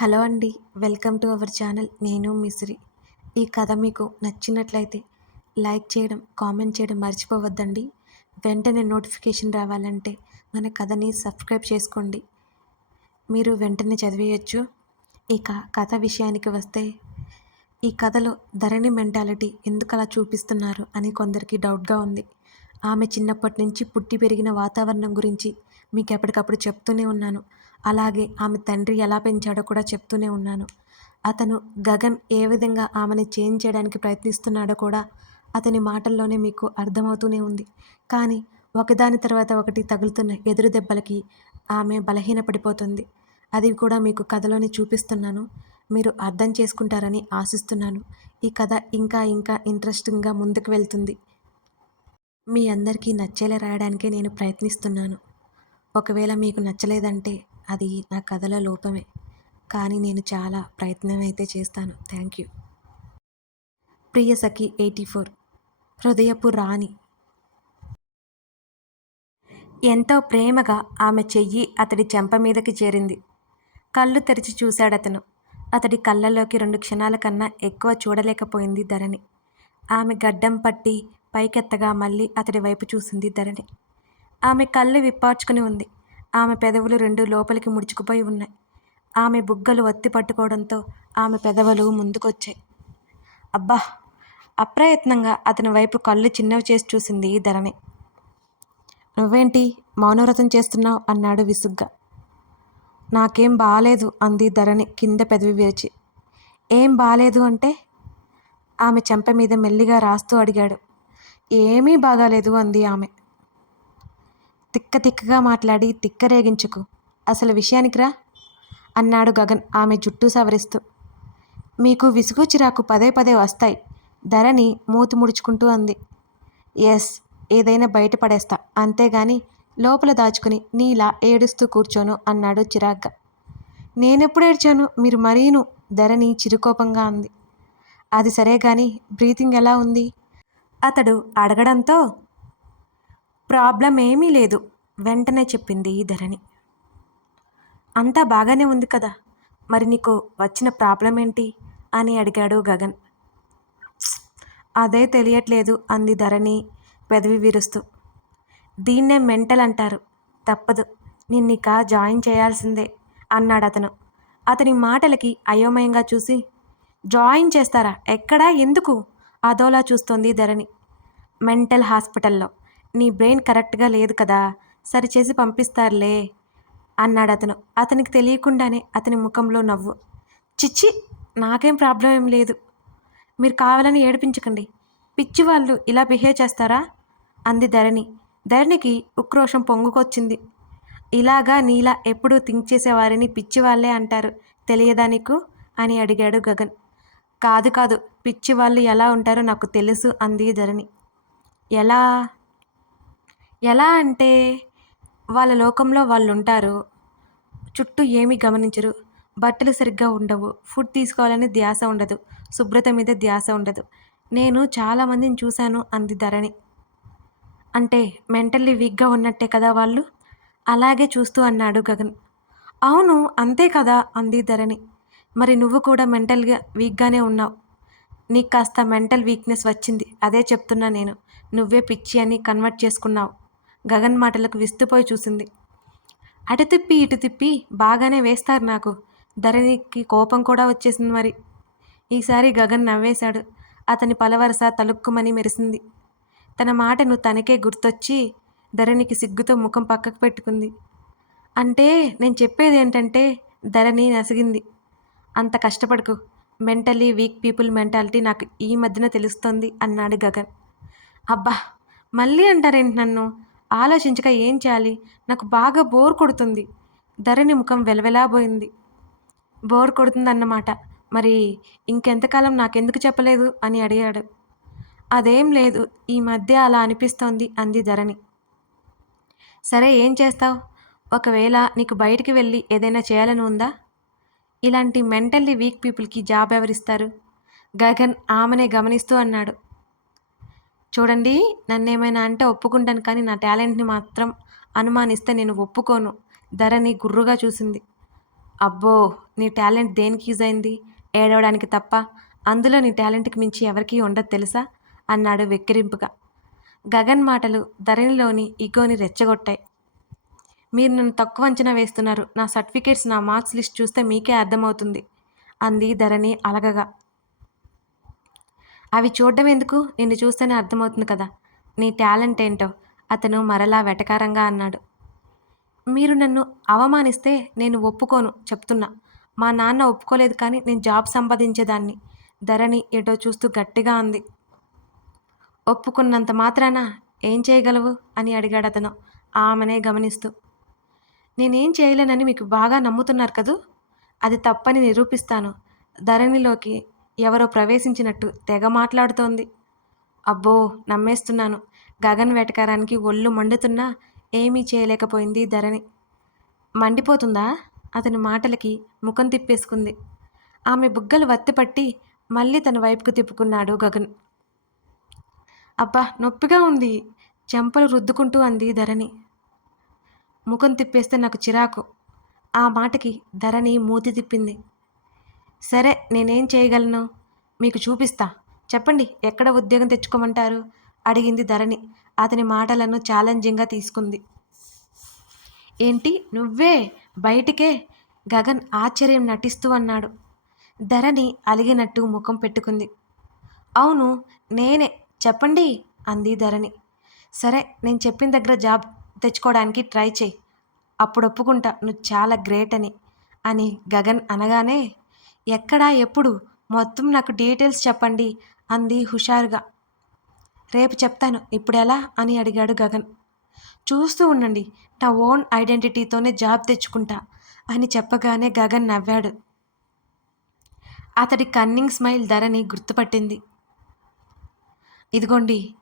Hello అండి welcome to our channel. నేను మిసిరి. ఈ కథ మీకు నచ్చినట్లయితే లైక్ చేయడం కామెంట్ చేయడం మర్చిపోవద్దండి. వెంటనే నోటిఫికేషన్ రావాలంటే మన కథని సబ్స్క్రైబ్ చేసుకోండి. మీరు వెంటనే చదివేయచ్చు. ఇక కథ విషయానికి వస్తే ఈ కథలో ధరణి మెంటాలిటీ ఎందుకు అలా చూపిస్తున్నారు అని కొందరికి డౌట్గా ఉంది. ఆమె చిన్నప్పటి నుంచి పుట్టి పెరిగిన వాతావరణం గురించి మీకు ఎప్పటికప్పుడు చెప్తూనే ఉన్నాను. అలాగే ఆమె తండ్రి ఎలా పెంచాడో కూడా చెప్తూనే ఉన్నాను. అతను గగన్ ఏ విధంగా ఆమెని చేంజ్ చేయడానికి ప్రయత్నిస్తున్నాడో కూడా అతని మాటల్లోనే మీకు అర్థమవుతూనే ఉంది. కానీ ఒకదాని తర్వాత ఒకటి తగులుతున్న ఎదురు దెబ్బలకి ఆమె బలహీనపడిపోతుంది. అది కూడా మీకు కథలోనే చూపిస్తున్నాను. మీరు అర్థం చేసుకుంటారని ఆశిస్తున్నాను. ఈ కథ ఇంకా ఇంకా ఇంట్రెస్టింగ్గా ముందుకు వెళ్తుంది. మీ అందరికీ నచ్చేలా రాయడానికే నేను ప్రయత్నిస్తున్నాను. ఒకవేళ మీకు నచ్చలేదంటే అది నా కథల లోపమే. కానీ నేను చాలా ప్రయత్నం అయితే చేస్తాను. Thank you. Priya Sakhi eighty four. హృదయపు రాణి. ఎంతో ప్రేమగా ఆమె చెయ్యి అతడి చెంప మీదకి చేరింది. కళ్ళు తెరిచి చూశాడతను. అతడి కళ్ళలోకి రెండు క్షణాల కన్నా ఎక్కువ చూడలేకపోయింది ధరణి. ఆమె గడ్డం పట్టి పైకెత్తగా మళ్ళీ అతడి వైపు చూసింది ధరణి. ఆమె కళ్ళు విప్పార్చుకుని ఉంది. ఆమె పెదవులు రెండు లోపలికి ముడుచుకుపోయి ఉన్నాయి. ఆమె బుగ్గలు వత్తి పట్టుకోవడంతో ఆమె పెదవులు ముందుకొచ్చాయి. అబ్బా! అప్రయత్నంగా అతని వైపు కళ్ళు చిన్నవి చేసి చూసింది ధరణి. నువ్వేంటి మౌనవ్రతం చేస్తున్నావు? అన్నాడు విసుగ్గా. నాకేం బాలేదు అంది ధరణి కింద పెదవి విరిచి. ఏం బాలేదు అంటే? ఆమె చెంప మీద మెల్లిగా రాస్తూ అడిగాడు. ఏమీ బాగాలేదు అంది ఆమె. తిక్క తిక్కగా మాట్లాడి తిక్క రేగించుకు. అసలు విషయానికి రా అన్నాడు గగన్ ఆమె జుట్టు సవరిస్తూ. మీకు విసుగు చిరాకు పదే పదే వస్తాయి. ధరని మూతి ముడుచుకుంటూ అంది. ఎస్ ఏదైనా బయటపడేస్తా అంతేగాని లోపల దాచుకుని నీలా ఏడుస్తూ కూర్చోను అన్నాడు చిరాగ్గా. నేనెప్పుడు ఏడ్చాను? మీరు మరీను ధరని చిరుకోపంగా అంది. అది సరే కానీ బ్రీతింగ్ ఎలా ఉంది? అతడు అడగడంతో ప్రాబ్లం ఏమీ లేదు. వెంటనే చెప్పింది ధరణి. అంతా బాగానే ఉంది కదా? మరి నీకు వచ్చిన ప్రాబ్లం ఏంటి? అని అడిగాడు గగన్. అదే తెలియట్లేదు అంది ధరణి పెదవి విరుస్తూ. దీన్నే మెంటల్ అంటారు. తప్పదు. నిన్నిక జాయిన్ చేయాల్సిందే అన్నాడు అతను. అతని మాటలకి అయోమయంగా చూసి జాయిన్ చేస్తారా? ఎక్కడా? ఎందుకు? అదోలా చూస్తోంది ధరణి. మెంటల్ హాస్పిటల్లో. నీ బ్రెయిన్ కరెక్ట్గా లేదు కదా సరిచేసి పంపిస్తారులే అన్నాడు అతను. అతనికి తెలియకుండానే అతని ముఖంలో నవ్వు. చిచ్చి నాకేం ప్రాబ్లం ఏం లేదు. మీరు కావాలని ఏడిపించకండి. పిచ్చి వాళ్ళు ఇలా బిహేవ్ చేస్తారా? అంది ధరణి. ధరణికి ఉక్రోషం పొంగుకొచ్చింది. ఇలాగా నీలా ఎప్పుడూ థింక్ చేసేవారిని పిచ్చి వాళ్ళే అంటారు. తెలియదా నీకు? అని అడిగాడు గగన్. కాదు కాదు పిచ్చి వాళ్ళు ఎలా ఉంటారో నాకు తెలుసు అంది ధరణి. ఎలా? ఎలా అంటే వాళ్ళ లోకంలో వాళ్ళు ఉంటారు చుట్టూ ఏమీ గమనించరు. బట్టలు సరిగ్గా ఉండవు. ఫుడ్ తీసుకోవాలని ధ్యాస ఉండదు. శుభ్రత మీద ధ్యాస ఉండదు. నేను చాలామందిని చూశాను అంది ధరణి. అంటే మెంటల్లీ వీక్గా ఉన్నట్టే కదా వాళ్ళు? అలాగే చూస్తూ అన్నాడు గగన్. అవును అంతే కదా అంది ధరణి. మరి నువ్వు కూడా మెంటల్గా వీక్గానే ఉన్నావు. నీకు కాస్త మెంటల్ వీక్నెస్ వచ్చింది. అదే చెప్తున్నా నేను. నువ్వే పిచ్చి అని కన్వర్ట్ చేసుకున్నావు. గగన్ మాటలకు విస్తుపోయి చూసింది. అటు తిప్పి ఇటు తిప్పి బాగానే వేస్తారు నాకు. ధరణికి కోపం కూడా వచ్చేసింది మరి. ఈసారి గగన్ నవ్వేశాడు. అతని పలవరస తలుక్కుమని మెరిసింది. తన మాటను తనకే గుర్తొచ్చి ధరణికి సిగ్గుతో ముఖం పక్కకు పెట్టుకుంది. అంటే నేను చెప్పేది ఏంటంటే ధరణి నసిగింది. అంత కష్టపడకు. మెంటలీ వీక్ పీపుల్ మెంటాలిటీ నాకు ఈ మధ్యన తెలుస్తోంది అన్నాడు గగన్. అబ్బా! మళ్ళీ అంటారేంటి నన్ను? ఆలోచించక ఏం చేయాలి? నాకు బాగా బోర్ కొడుతుంది. ధరణి ముఖం వెలవెలాబోయింది బోర్ కొడుతుందన్నమాట. మరి ఇంకెంతకాలం నాకెందుకు చెప్పలేదు? అని అడిగాడు. అదేం లేదు. ఈ మధ్య అలా అనిపిస్తోంది అంది ధరణి. సరే ఏం చేస్తావు? ఒకవేళ నీకు బయటికి వెళ్ళి ఏదైనా చేయాలని ఉందా? ఇలాంటి మెంటల్లీ వీక్ పీపుల్కి జాబ్ ఎవరిస్తారు? గగన్ ఆమెనే గమనిస్తూ అన్నాడు. చూడండి నన్ను ఏమైనా అంటే ఒప్పుకుంటాను కానీ నా టాలెంట్ని మాత్రం అనుమానిస్తే నేను ఒప్పుకోను. ధరని గుర్రుగా చూసింది. అబ్బో నీ టాలెంట్ దేనికి యూజ్ అయింది? ఏడవడానికి తప్ప అందులో నీ టాలెంట్కి మించి ఎవరికీ ఉండదు తెలుసా? అన్నాడు వెక్కిరింపుగా. గగన్ మాటలు ధరణిలోని ఇగోని రెచ్చగొట్టాయి. మీరు నన్ను తక్కువ అంచనా వేస్తున్నారు. నా సర్టిఫికేట్స్ నా మార్క్స్ లిస్ట్ చూస్తే మీకే అర్థమవుతుంది అంది ధరణి అలగగా. అవి చూడడం ఎందుకు? నిన్ను చూస్తేనే అర్థమవుతుంది కదా. నీ టాలెంట్ ఏంటో? అతను మరలా వెటకారంగా అన్నాడు. మీరు నన్ను అవమానిస్తే నేను ఒప్పుకోను చెప్తున్నా. మా నాన్న ఒప్పుకోలేదు కానీ నేను జాబ్ సంపాదించేదాన్ని. ధరణి ఏటో చూస్తూ గట్టిగా అంది. ఒప్పుకున్నంత మాత్రాన ఏం చేయగలవు? అని అడిగాడు అతను. ఆమెనే గమనిస్తూ. నేనేం చేయలేనని మీకు బాగా నమ్ముతున్నారు కదూ? అది తప్పని నిరూపిస్తాను. ధరణిలోకి ఎవరో ప్రవేశించినట్టు తెగ మాట్లాడుతోంది. అబ్బో నమ్మేస్తున్నాను. గగన్ వెటకారానికి ఒళ్ళు మండుతున్నా ఏమీ చేయలేకపోయింది ధరణి. మండిపోతుందా? అతని మాటలకి ముఖం తిప్పేసుకుంది. ఆమె బుగ్గలు వత్తిపట్టి మళ్ళీ తన వైపుకు తిప్పుకున్నాడు గగన్. అబ్బా నొప్పిగా ఉంది. చెంపలు రుద్దుకుంటూ అంది ధరణి. ముఖం తిప్పేస్తే నాకు చిరాకు. ఆ మాటకి ధరణి మూతి తిప్పింది. సరే నేనేం చేయగలను? మీకు చూపిస్తా. చెప్పండి ఎక్కడ ఉద్యోగం తెచ్చుకోమంటారు? అడిగింది ధరణి. అతని మాటలను ఛాలెంజింగ్గా తీసుకుంది. ఏంటి? నువ్వే? బయటికే? గగన్ ఆశ్చర్యం నటిస్తూ అన్నాడు. ధరణి అలిగినట్టు ముఖం పెట్టుకుంది. అవును నేనే. చెప్పండి అంది ధరణి. సరే నేను చెప్పిన దగ్గర జాబ్ తెచ్చుకోవడానికి ట్రై చేయి. అప్పుడు ఒప్పుకుంటా నువ్వు చాలా గ్రేట్ అని. అని గగన్ అనగానే ఎక్కడా ఎప్పుడు? మొత్తం నాకు డీటెయిల్స్ చెప్పండి అంది హుషారుగా. రేపు చెప్తాను ఇప్పుడు ఎలా అని అడిగాడు గగన్. చూస్తూ ఉండండి నా ఓన్ ఐడెంటిటీతోనే జాబ్ తెచ్చుకుంటా అని చెప్పగానే గగన్ నవ్వాడు. అతడి కన్నింగ్ స్మైల్ ధరని గుర్తుపట్టింది. ఇదిగోండి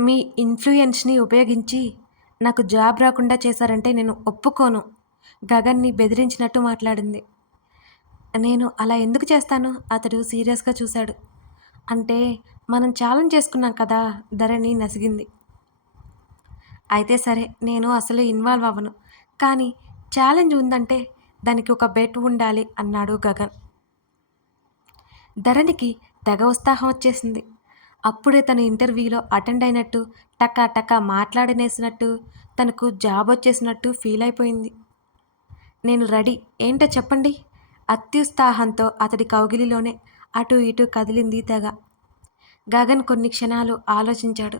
మీ ఇన్ఫ్లుయెన్స్ని ఉపయోగించి నాకు జాబ్ రాకుండా చేశారంటే నేను ఒప్పుకోను గగన్ని బెదిరించినట్టు మాట్లాడింది. నేను అలా ఎందుకు చేస్తాను? అతడు సీరియస్గా చూశాడు. అంటే మనం ఛాలెంజ్ చేసుకున్నాం కదా? ధరణి నసిగింది. అయితే సరే నేను అసలు ఇన్వాల్వ్ అవ్వను. కానీ ఛాలెంజ్ ఉందంటే దానికి ఒక బెట్ ఉండాలి అన్నాడు గగన్. ధరణికి తెగ ఉత్సాహం వచ్చేసింది. అప్పుడే తన ఇంటర్వ్యూలో అటెండ్ అయినట్టు టకా టకా మాట్లాడనేసినట్టు తనకు జాబ్ వచ్చేసినట్టు ఫీల్ అయిపోయింది. నేను రెడీ. ఏంటో చెప్పండి? అత్యుత్సాహంతో అతడి కౌగిలిలోనే అటూ ఇటూ కదిలింది తెగ. గగన్ కొన్ని క్షణాలు ఆలోచించాడు.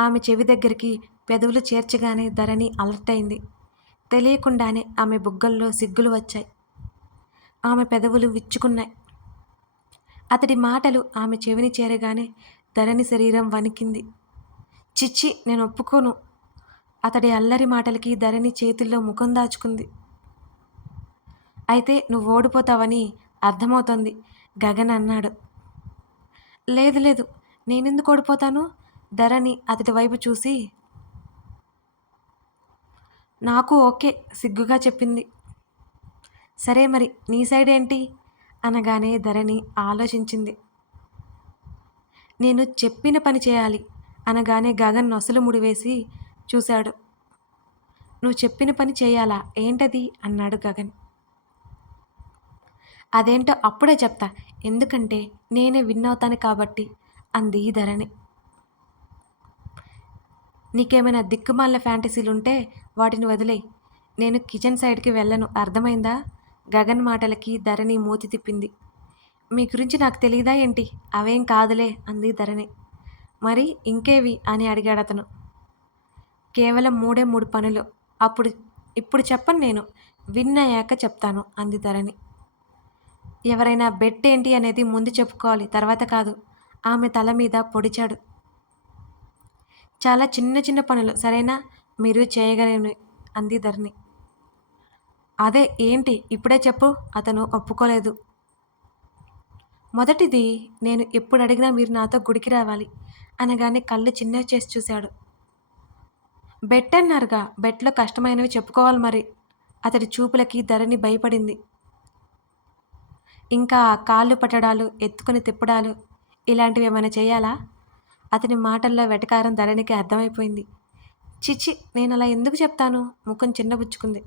ఆమె చెవి దగ్గరికి పెదవులు చేర్చగానే ధరణి అలర్ట్ అయింది. తెలియకుండానే ఆమె బుగ్గల్లో సిగ్గులు వచ్చాయి. ఆమె పెదవులు విచ్చుకున్నాయి. అతడి మాటలు ఆమె చెవిని చేరగానే ధరణి శరీరం వణికింది. చిచ్చి నేను ఒప్పుకోను అతడి అల్లరి మాటలకి ధరణి చేతుల్లో ముఖం దాచుకుంది. అయితే నువ్వు ఓడిపోతావని అర్థమవుతోంది. గగన్ అన్నాడు. లేదు లేదు. నేనెందుకు ఓడిపోతాను? ధరణి అతడి వైపు చూసి నాకు ఓకే సిగ్గుగా చెప్పింది. సరే మరి నీ సైడ్ ఏంటి? అనగానే ధరణి ఆలోచించింది. నేను చెప్పిన పని చేయాలి అనగానే గగన్ నొసలు ముడివేసి చూశాడు. నువ్వు చెప్పిన పని చేయాలా? ఏంటది? అన్నాడు గగన్. అదేంటో అప్పుడే చెప్తా. ఎందుకంటే నేనే విన్ అవుతాను కాబట్టి అంది ధరణి. నీకేమైనా దిక్కుమాల ఫ్యాంటసీలు ఉంటే వాటిని వదిలే నేను కిచెన్ సైడ్కి వెళ్ళను. అర్థమైందా? గగన్ మాటలకి ధరణి మూతి తిప్పింది. మీ గురించి నాకు తెలియదా ఏంటి? అవేం కాదులే అంది ధరణి. మరి ఇంకేవి? అని అడిగాడు అతను. కేవలం మూడే మూడు పనులు. అప్పుడు ఇప్పుడు చెప్పను నేను. విన్ అయ్యాక చెప్తాను అంది ధరణి. ఎవరైనా బెట్ ఏంటి అనేది ముందు చెప్పుకోవాలి తర్వాత కాదు. ఆమె తల మీద పొడిచాడు. చాలా చిన్న చిన్న పనులు సరేనా? మీరు చేయగలని అంది ధరణి. అదే ఏంటి? ఇప్పుడే చెప్పు. అతను ఒప్పుకోలేదు. మొదటిది నేను ఎప్పుడు అడిగినా మీరు నాతో గుడికి రావాలి అనగానే కళ్ళు చిన్న చేసి చూశాడు. బెట్ అన్నారుగా బెట్లో కష్టమైనవి చెప్పుకోవాలి మరి. అతడి చూపులకి ధరణి భయపడింది. ఇంకా కాళ్ళు పట్టడాలు ఎత్తుకుని తిప్పడాలు ఇలాంటివి ఏమైనా చేయాలా? అతని మాటల్లో వెటకారం ధరణికి అర్థమైపోయింది. చిచి నేను అలా ఎందుకు చెప్తాను? ముఖం చిన్నబుచ్చుకుంది.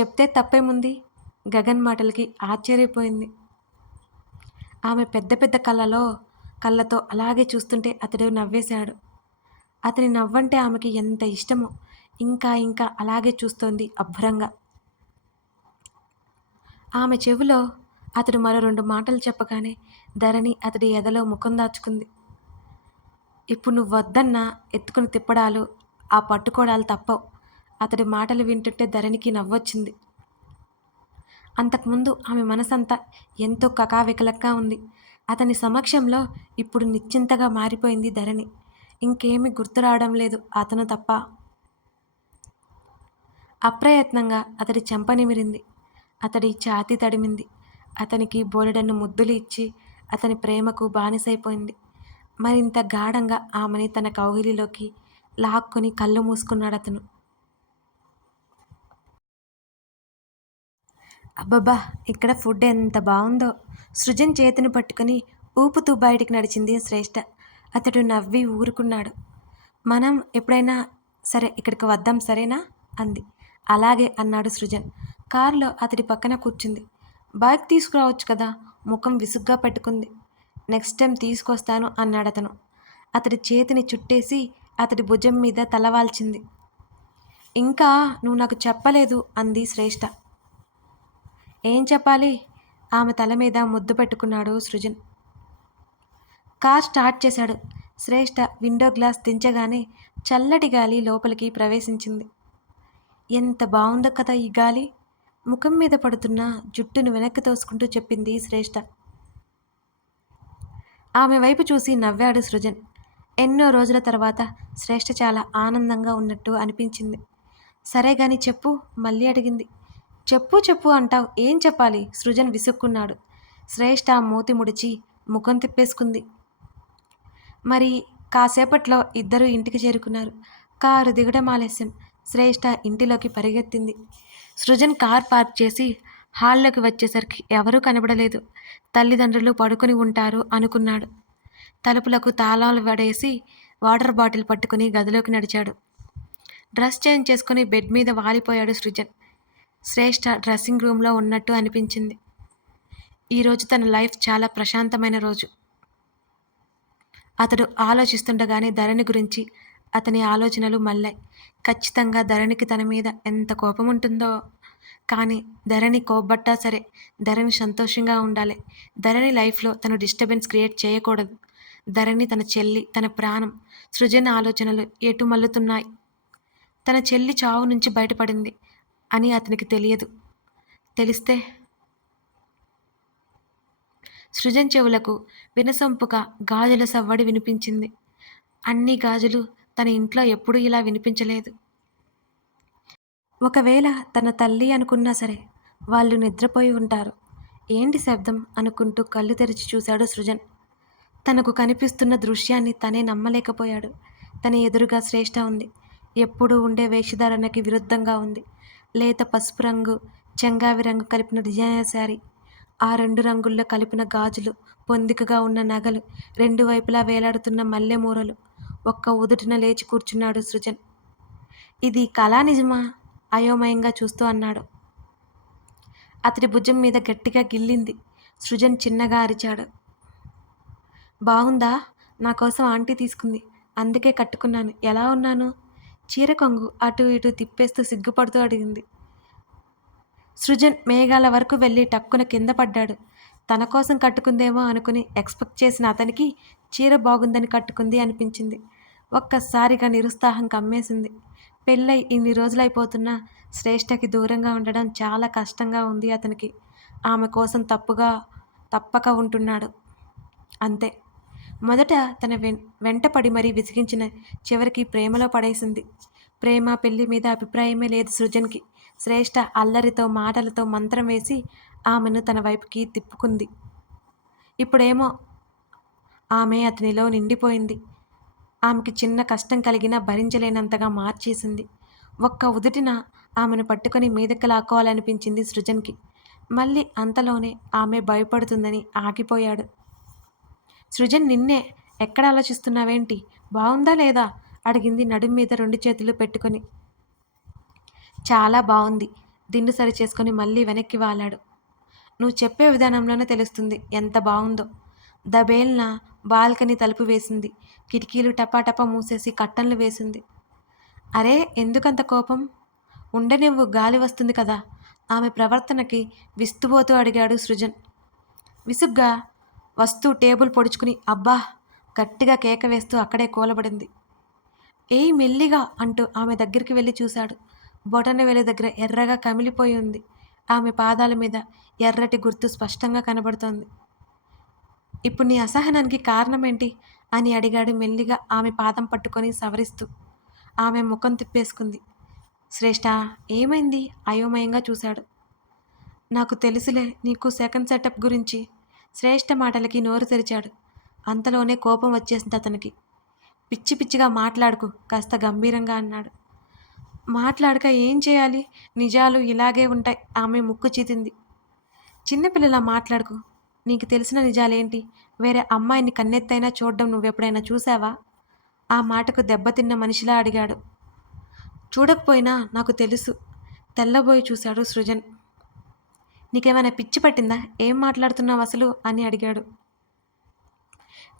చెప్తే తప్పేముంది? గగన్ మాటలకి ఆశ్చర్యపోయింది. ఆమె పెద్ద పెద్ద కళ్ళలో కళ్ళతో అలాగే చూస్తుంటే అతడు నవ్వేశాడు. అతని నవ్వంటే ఆమెకి ఎంత ఇష్టమో ఇంకా ఇంకా అలాగే చూస్తోంది అభ్రంగా ఆమె చెవిలో అతడు మరో రెండు మాటలు చెప్పగానే ధరణి అతడి ఎదలో ముఖం దాచుకుంది. ఇప్పుడు నువ్వు వద్దన్నా ఎత్తుకుని తిప్పడాలు ఆ పట్టుకోవడాలు తప్పవు అతడి మాటలు వింటుంటే ధరణికి నవ్వొచ్చింది. అంతకుముందు ఆమె మనసంతా ఎంతో కకావికలంగా ఉంది. అతని సమక్షంలో ఇప్పుడు నిశ్చింతగా మారిపోయింది ధరణి. ఇంకేమీ గుర్తు రావడం లేదు అతను తప్ప. అప్రయత్నంగా అతడి చెంప నిమిరింది. అతడి ఛాతి తడిమింది. అతనికి బోలెడన్ను ముద్దులు ఇచ్చి అతని ప్రేమకు బానిసైపోయింది. మరింత గాఢంగా ఆమెని తన కౌగిలిలోకి లాక్కొని కళ్ళు మూసుకున్నాడు అతను. అబ్బబ్బా ఇక్కడ ఫుడ్ ఎంత బాగుందో. సృజన్ చేతిని పట్టుకుని ఊపుతూ బయటికి నడిచింది శ్రేష్ఠ అతడు నవ్వి ఊరుకున్నాడు. మనం ఎప్పుడైనా సరే ఇక్కడికి వద్దాం సరేనా? అంది. అలాగే అన్నాడు సృజన్. కారులో అతడి పక్కన కూర్చుంది. బైక్ తీసుకురావచ్చు కదా? ముఖం విసుగ్గా పెట్టుకుంది. నెక్స్ట్ టైం తీసుకొస్తాను అన్నాడు అతను. అతడి చేతిని చుట్టేసి అతడి భుజం మీద తలవాల్చింది ఇంకా నువ్వు నాకు చెప్పలేదు అంది శ్రేష్ఠ ఏం చెప్పాలి? ఆమె తల మీద ముద్దు పెట్టుకున్నాడు సృజన్. కార్ స్టార్ట్ చేశాడు. శ్రేష్ఠ విండో గ్లాస్ దించగానే చల్లటి గాలి లోపలికి ప్రవేశించింది. ఎంత బాగుందో కదా ఈ గాలి. ముఖం మీద పడుతున్న జుట్టును వెనక్కి తోసుకుంటూ చెప్పింది శ్రేష్ఠ ఆమె వైపు చూసి నవ్వాడు సృజన్. ఎన్నో రోజుల తర్వాత శ్రేష్ఠ చాలా ఆనందంగా ఉన్నట్టు అనిపించింది. సరే గాని చెప్పు మళ్ళీ అడిగింది. చెప్పు చెప్పు అంటావు ఏం చెప్పాలి? సృజన్ విసుక్కున్నాడు. శ్రేష్ఠ మూతి ముడిచి ముఖం తిప్పేసుకుంది. మరి కాసేపట్లో ఇద్దరు ఇంటికి చేరుకున్నారు. కారు దిగడం ఆలస్యం శ్రేష్ఠ ఇంటిలోకి పరిగెత్తింది. సృజన్ కార్ పార్క్ చేసి హాల్లోకి వచ్చేసరికి ఎవరూ కనబడలేదు. తల్లిదండ్రులు పడుకొని ఉంటారు అనుకున్నాడు. తలుపులకు తాళాలు పడేసి వాటర్ బాటిల్ పట్టుకుని గదిలోకి నడిచాడు. డ్రెస్ చేంజ్ చేసుకుని బెడ్ మీద వాలిపోయాడు సృజన్. శ్రేష్ఠ డ్రెస్సింగ్ రూమ్లో ఉన్నట్టు అనిపించింది. ఈరోజు తన లైఫ్ చాలా ప్రశాంతమైన రోజు. అతడు ఆలోచిస్తుండగానే ధరణి గురించి అతని ఆలోచనలు మళ్ళాయి ఖచ్చితంగా ధరణికి తన మీద ఎంత కోపం ఉంటుందో కానీ ధరణి కోబ్బట్టా సరే ధరణి సంతోషంగా ఉండాలి. ధరణి లైఫ్లో తను డిస్టర్బెన్స్ క్రియేట్ చేయకూడదు. ధరణి తన చెల్లి తన ప్రాణం సృజన ఆలోచనలు ఎటు మల్లుతున్నాయి? తన చెల్లి చావు నుంచి బయటపడింది అని అతనికి తెలియదు. తెలిస్తే సృజన్ చెవులకు వినసొంపుగా గాజుల సవ్వడి వినిపించింది. అన్ని గాజులు తన ఇంట్లో ఎప్పుడూ ఇలా వినిపించలేదు. ఒకవేళ తన తల్లి అనుకున్నా సరే వాళ్ళు నిద్రపోయి ఉంటారు. ఏంటి శబ్దం? అనుకుంటూ కళ్ళు తెరిచి చూశాడు సృజన్. తనకు కనిపిస్తున్న దృశ్యాన్ని తనే నమ్మలేకపోయాడు. తన ఎదురుగా శ్రేష్ఠ ఉంది. ఎప్పుడూ ఉండే వేషధారణకి విరుద్ధంగా ఉంది. లేత పసుపు రంగు చెంగావి రంగు కలిపిన డిజైనర్ శారీ ఆ రెండు రంగుల్లో కలిపిన గాజులు పొందికగా ఉన్న నగలు రెండు వైపులా వేలాడుతున్న మల్లె మూరలు ఒక్క ఉదుటిన లేచి కూర్చున్నాడు సృజన్. ఇది కళా నిజమా? అయోమయంగా చూస్తూ అన్నాడు. అతడి భుజం మీద గట్టిగా గిల్లింది. సృజన్ చిన్నగా అరిచాడు. బాగుందా నా కోసం ఆంటీ తీసుకుంది. అందుకే కట్టుకున్నాను. ఎలా ఉన్నాను? చీర కొంగు అటు ఇటు తిప్పేస్తూ సిగ్గుపడుతూ అడిగింది. సృజన్ మేఘాల వరకు వెళ్ళి టక్కున కింద పడ్డాడు. తన కోసం కట్టుకుందేమో అనుకుని ఎక్స్పెక్ట్ చేసిన అతనికి చీర బాగుందని కట్టుకుంది అనిపించింది. ఒక్కసారిగా నిరుత్సాహం కమ్మేసింది. పెళ్ళై ఇన్ని రోజులైపోతున్నా శ్రేష్ఠకి దూరంగా ఉండడం చాలా కష్టంగా ఉంది అతనికి. ఆమె కోసం తప్పుగా తప్పక ఉంటున్నాడు. అంతే. మొదట తన వెం వెంటపడి మరీ విసిగించిన చివరికి ప్రేమలో పడేసింది. ప్రేమ పెళ్ళి మీద అభిప్రాయమే లేదు సృజన్కి. శ్రేష్ఠ అల్లరితో మాటలతో మంత్రం వేసి ఆమెను తన వైపుకి తిప్పుకుంది. ఇప్పుడేమో ఆమె అతనిలో నిండిపోయింది. ఆమెకి చిన్న కష్టం కలిగినా భరించలేనంతగా మార్చేసింది. ఒక్క ఉదుటిన ఆమెను పట్టుకొని మీదకి లాక్కోవాలనిపించింది సృజన్కి. మళ్ళీ అంతలోనే ఆమె భయపడుతుందని ఆగిపోయాడు. సృజన్ నిన్నే ఎక్కడ ఆలోచిస్తున్నావేంటి? బాగుందా లేదా? అడిగింది నడుం మీద రెండు చేతులు పెట్టుకొని. చాలా బాగుంది దిండు సరి చేసుకొని మళ్ళీ వెనక్కి వాలాడు. నువ్వు చెప్పే విధానంలోనే తెలుస్తుంది ఎంత బాగుందో దబేల్న బాల్కనీ తలుపు వేసింది. కిటికీలు టపాటపా మూసేసి కట్టన్లు వేసింది. అరే ఎందుకంత కోపం? ఉండనివ్వు గాలి వస్తుంది కదా. ఆమె ప్రవర్తనకి విస్తుపోతూ అడిగాడు సృజన్. విసుగ్గా వస్తూ టేబుల్ పొడుచుకుని అబ్బా! గట్టిగా కేక వేస్తూ అక్కడే కూలబడింది. ఏయ్ మెల్లిగా అంటూ ఆమె దగ్గరికి వెళ్ళి చూశాడు. బొటన వేలి దగ్గర ఎర్రగా కమిలిపోయి ఉంది. ఆమె పాదాల మీద ఎర్రటి గుర్తు స్పష్టంగా కనబడుతోంది. ఇప్పుడు నీ అసహనానికి కారణం ఏంటి అని అడిగాడు మెల్లిగా ఆమె పాదం పట్టుకొని సవరిస్తూ. ఆమె ముఖం తిప్పేసుకుంది. శ్రేష్ఠ ఏమైంది? అయోమయంగా చూశాడు. నాకు తెలుసులే నీకు సెకండ్ సెటప్ గురించి. శ్రేష్ఠ మాటలకి నోరు తెరిచాడు. అంతలోనే కోపం వచ్చేసింది అతనికి. పిచ్చి పిచ్చిగా మాట్లాడుకు కాస్త గంభీరంగా అన్నాడు. మాట్లాడక ఏం చేయాలి? నిజాలు ఇలాగే ఉంటాయి ఆమె ముక్కు చీతింది. చిన్నపిల్లలా మాట్లాడుకు నీకు తెలిసిన నిజాలేంటి? వేరే అమ్మాయిని కన్నెత్తైనా చూడడం నువ్వెప్పుడైనా చూసావా ఆ మాటకు దెబ్బతిన్న మనిషిలా అడిగాడు. చూడకపోయినా నాకు తెలుసు. తెల్లబోయి చూశాడు సృజన్. నీకేమైనా పిచ్చి పట్టిందా? ఏం మాట్లాడుతున్నావు అసలు? అని అడిగాడు.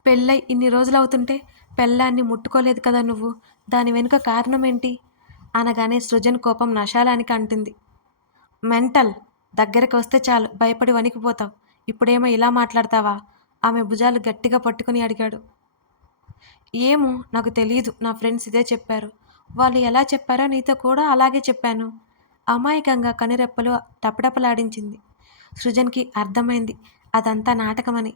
పెళ్ళై ఇన్ని రోజులు అవుతుంటే పెళ్ళాన్ని ముట్టుకోలేదు కదా నువ్వు? దాని వెనుక కారణం ఏంటి అనగానే సృజన్ కోపం నశాలానికి అంటుంది. మెంటల్ దగ్గరకు వస్తే చాలు భయపడి వణికిపోతావు. ఇప్పుడేమో ఇలా మాట్లాడతావా? ఆమె భుజాలు గట్టిగా పట్టుకుని అడిగాడు. ఏమో నాకు తెలియదు నా ఫ్రెండ్స్ ఇదే చెప్పారు. వాళ్ళు ఎలా చెప్పారో నీతో కూడా అలాగే చెప్పాను. అమాయకంగా కనురెప్పలు టపటపలాడించింది. సృజన్కి అర్థమైంది. అదంతా నాటకమని.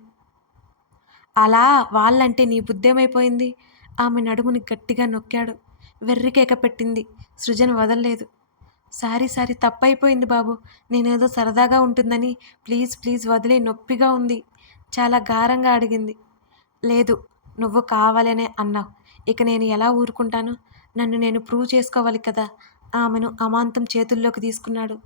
అలా వాళ్ళంటే నీ బుద్ధేమైపోయింది? ఆమె నడుముని గట్టిగా నొక్కాడు. వెర్రికేక పెట్టింది. సృజన్ వదల్లేదు. సారీ సారీ తప్పైపోయింది బాబు. నేనేదో సరదాగా ఉంటుందని ప్లీజ్ ప్లీజ్ వదిలే నొప్పిగా ఉంది. చాలా గారంగా అడిగింది. లేదు నువ్వు కావాలనే అన్నావు. ఇక నేను ఎలా ఊరుకుంటాను? నన్ను నేను ప్రూవ్ చేసుకోవాలి కదా. ఆమెను అమాంతం చేతుల్లోకి తీసుకున్నాడు.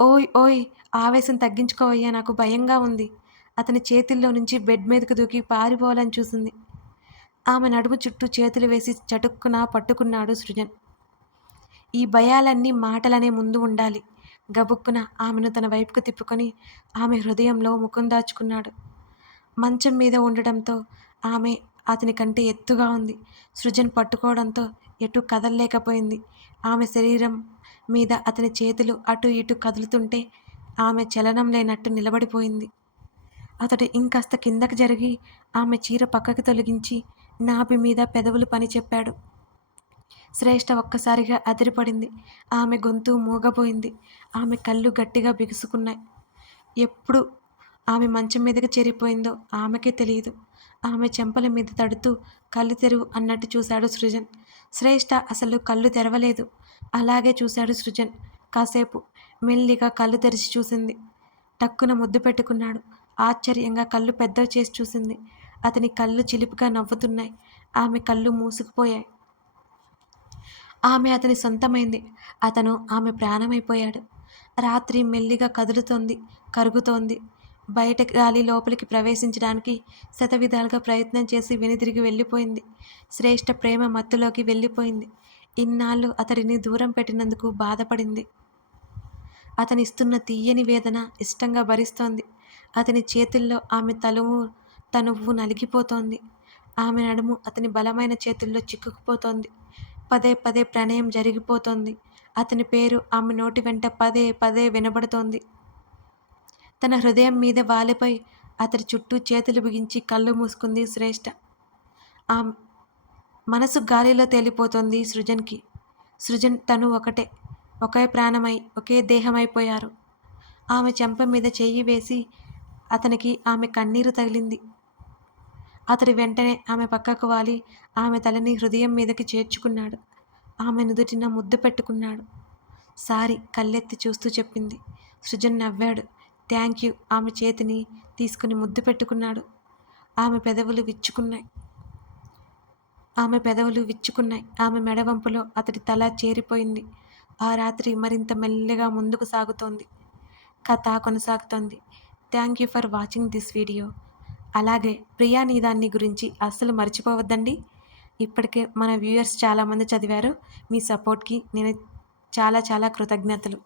ఓయ్ ఓయ్ ఆవేశం తగ్గించుకోవయ్యా నాకు భయంగా ఉంది. అతని చేతుల్లో నుంచి బెడ్ మీదకు దూకి పారిపోవాలని చూసింది. ఆమె నడుము చుట్టూ చేతులు వేసి చటుక్కున పట్టుకున్నాడు సృజన్. ఈ భయాలన్నీ మాటలనే ముందు ఉండాలి. గబుక్కున ఆమెను తన వైపుకు తిప్పుకొని ఆమె హృదయంలో ముఖం దాచుకున్నాడు. మంచం మీద ఉండడంతో ఆమె అతని కంటే ఎత్తుగా ఉంది. సృజన్ పట్టుకోవడంతో ఎటు కదలలేకపోయింది. ఆమె శరీరం మీద అతని చేతులు అటు ఇటు కదులుతుంటే ఆమె చలనం లేనట్టు నిలబడిపోయింది. అతడు ఇంకాస్త కిందకి జరిగి ఆమె చీర పక్కకి తొలగించి నాభి మీద పెదవులు పని చెప్పాడు శ్రేష్ఠ ఒక్కసారిగా అదిరిపడింది. ఆమె గొంతు మూగపోయింది ఆమె కళ్ళు గట్టిగా బిగుసుకున్నాయి. ఎప్పుడు ఆమె మంచం మీదకి చేరిపోయిందో ఆమెకే తెలియదు. ఆమె చెంపల మీద తడుతూ కళ్ళు తెరువు అన్నట్టు చూశాడు సృజన్. శ్రేష్ఠ అసలు కళ్ళు తెరవలేదు. అలాగే చూశాడు సృజన్. కాసేపు మెల్లిగా కళ్ళు తెరిచి చూసింది. టక్కున ముద్దు పెట్టుకున్నాడు. ఆశ్చర్యంగా కళ్ళు పెద్దవి చేసి చూసింది. అతని కళ్ళు చిలిపిగా నవ్వుతున్నాయి. ఆమె కళ్ళు మూసుకుపోయాయి. ఆమె అతని సొంతమైంది. అతను ఆమె ప్రాణమైపోయాడు. రాత్రి మెల్లిగా కదులుతోంది కరుగుతోంది. బయట గాలి లోపలికి ప్రవేశించడానికి శతవిధాలుగా ప్రయత్నం చేసి వెనుదిరిగి వెళ్ళిపోయింది. శ్రేష్ఠ ప్రేమ మత్తులోకి వెళ్ళిపోయింది. ఇన్నాళ్ళు అతడిని దూరం పెట్టినందుకు బాధపడింది. అతని ఇస్తున్న తీయని వేదన ఇష్టంగా భరిస్తోంది. అతని చేతుల్లో ఆమె తలువు తనువు నలిగిపోతోంది. ఆమె నడుము అతని బలమైన చేతుల్లో చిక్కుకుపోతోంది. పదే పదే ప్రణయం జరిగిపోతోంది. అతని పేరు ఆమె నోటి వెంట పదే పదే వినబడుతోంది. తన హృదయం మీద వాలిపై అతడి చుట్టూ చేతులు బిగించి కళ్ళు మూసుకుంది శ్రేష్ఠ ఆ మనసు గాలిలో తేలిపోతోంది సృజన్కి. సృజన్ తను ఒకటే. ఒకే ప్రాణమై ఒకే దేహమైపోయారు. ఆమె చెంప మీద చెయ్యి వేసి అతనికి ఆమె కన్నీరు తగిలింది. అతడి వెంటనే ఆమె పక్కకు వాలి. ఆమె తలని హృదయం మీదకి చేర్చుకున్నాడు. ఆమె నుదుటిన ముద్దు పెట్టుకున్నాడు. సారి కళ్ళెత్తి చూస్తూ చెప్పింది. సృజన్ నవ్వాడు. థ్యాంక్ యూ ఆమె చేతిని తీసుకుని ముద్దు పెట్టుకున్నాడు. ఆమె పెదవులు విచ్చుకున్నాయి. ఆమె పెదవులు విచ్చుకున్నాయి. ఆమె మెడవంపులో అతడి తల చేరిపోయింది. ఆ రాత్రి మరింత మెల్లగా ముందుకు సాగుతోంది. కథ కొనసాగుతోంది. Thank you for watching this video. అలాగే ప్రియా నీదాన్ని గురించి అస్సలు మర్చిపోవద్దండి. ఇప్పటికే మన వ్యూయర్స్ చాలామంది చదివారు. మీ సపోర్ట్కి నేను చాలా చాలా కృతజ్ఞతలు.